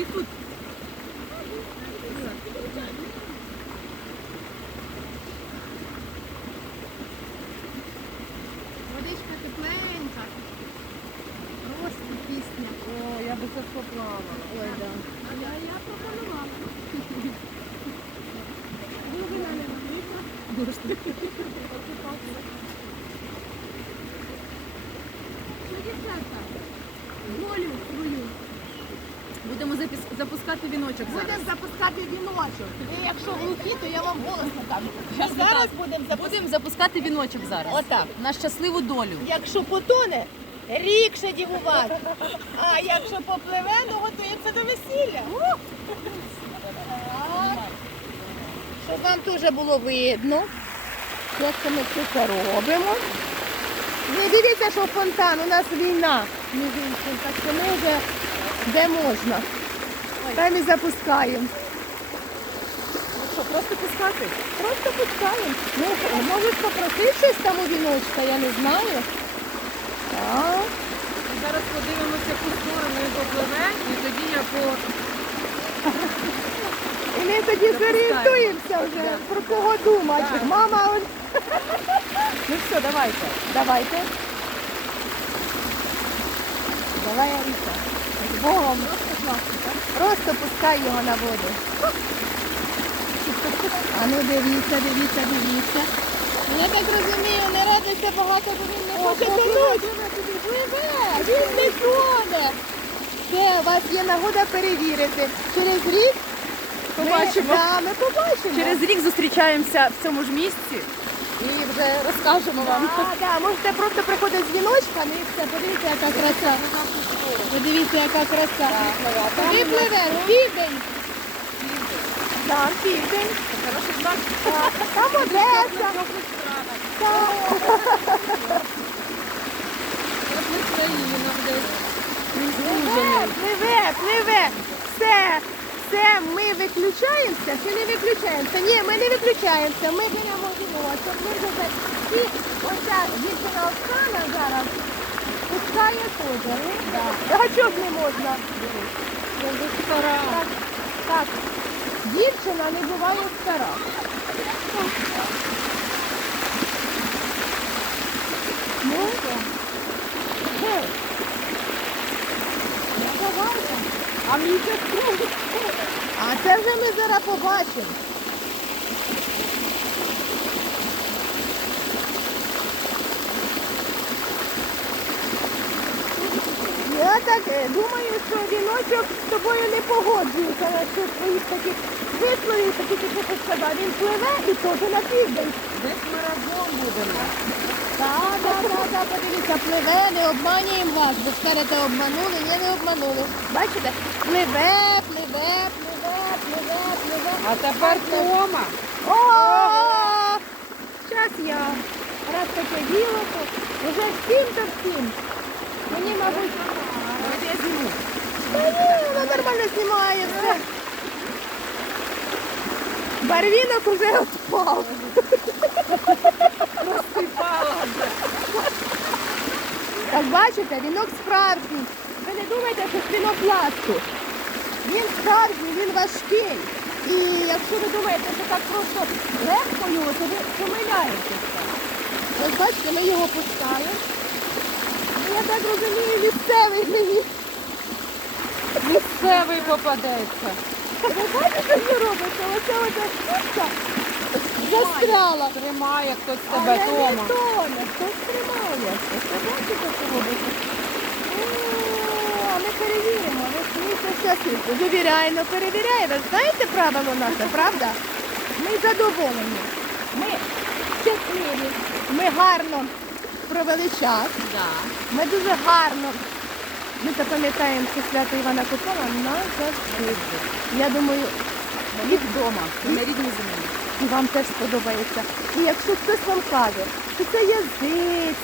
Всі тут. Водичка тепленька. Просто пісня. О, я би це поплавала. Ой, да. А я, я пропонувала. Глибина не велика. Будемо запускати віночок зараз. Будемо запускати віночок. І якщо глухі, то я вам голос покажу. Зараз, зараз будемо запускати. Будемо запускати віночок зараз. Отак. На щасливу долю. Якщо потоне, рік ще дівувати. А якщо попливе, то готується до весілля. Так. Щоб вам теж було видно, як це ми все це робимо. Не дивіться, що фонтан, у нас війна. Між іншим, так що ми вже де можна. Та ми запускаємо. Що, просто пускати? Просто пускаємо. Ну, можуть попросити щось там у віночка, я не знаю. Так. Зараз подивимося, яку сторону він попливе, і тоді я по І ми тоді зорієнтуємося вже, Да. про кого думати. Так. Мама, он... Ну все, давайте. давайте. Давай, Аріса. З Богом. Просто пускай його на воду. А ну дивіться, дивіться, дивіться. Я так розумію, не радиться багато, бо він не хоче тонути. Він не тоне. Все, у вас є нагода перевірити. Через рік Побачимо. Ми, да, ми побачимо. Через рік зустрічаємося в цьому ж місці і вже розкажемо вам. А, да, можете просто приходити з віночками і все, подивіться, яка краса. Подивіться, яка краса. Куди пливе? Південь. Там південь. Хороший знак. Там Одеса. Так. Пливе, пливе, пливе. Все, все, ми виключаємося чи не виключаємося? Ні, ми не виключаємося. Ми беремо віночок. Ми вже і оця дівчина Оксана зараз пускає теж. Да. А чого ж не можна? Я стара. Так, так. Дівчина не буває стара. Ну, Гей. Ну, давайте. А місяць круг. А це вже ми зараз побачимо. Я так е, думаю, що віночок з тобою не погоджується на що своїх таких висловів, як ти сказав. Він пливе і теж на південь. Десь ми разом будемо. Так, так, так, так, подивіться, пливе, не обманюємо вас, бо скажете обманули, ні, не обманули. Бачите, пливе, пливе, пливе, пливе, пливе. А тепер Тома. О! Зараз я. Раз таке діло, то вже всім то всім. Мені, мабуть, Давайте я зніму. та ні, вона нормально знімає все. Барвінок уже відпав. Розсипала вже. Так бачите, вінок справжній. Ви не думайте, що з пінопласту. Він справжній, він важкий. І якщо ви думаєте, що так просто легко його, то ви помиляєтеся. Ось бачите, ми його пускаємо. Ну, Я так розумію, місцевий мені. Місцевий попадеться. Ви бачите, що робиться? Оце оця штучка застряла. Тримає хтось Але тебе, не Тома. тоне, хтось тримає. Ви бачите, що робиться? О, А ми перевіримо, ви смієте щасливо. Довіряємо, перевіряємо. Знаєте правило наше, правда? Ми задоволені. Ми щасливі. Ми гарно провели час. Да. Ми дуже гарно. Ми запам'ятаємо, що свято Івана Купала назавжди. Я думаю, Мені вдома, на рідній землі. і вам теж сподобається. І якщо хтось вам каже, що це язиць,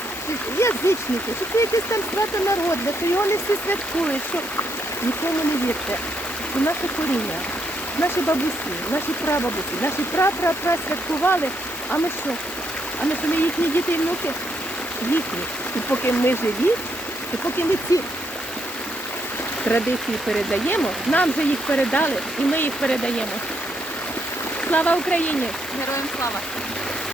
язичники, що це якесь там свято народне, то його не всі святкують, що нікому не вірте. Це наше коріння, наші бабусі, наші прабабусі, наші пра-пра-пра святкували, а ми що? А ми що не їхні діти і внуки? Їхні. І поки ми живі, і поки ми ці традиції передаємо, нам же їх передали і ми їх передаємо. Слава Україні! Героям слава!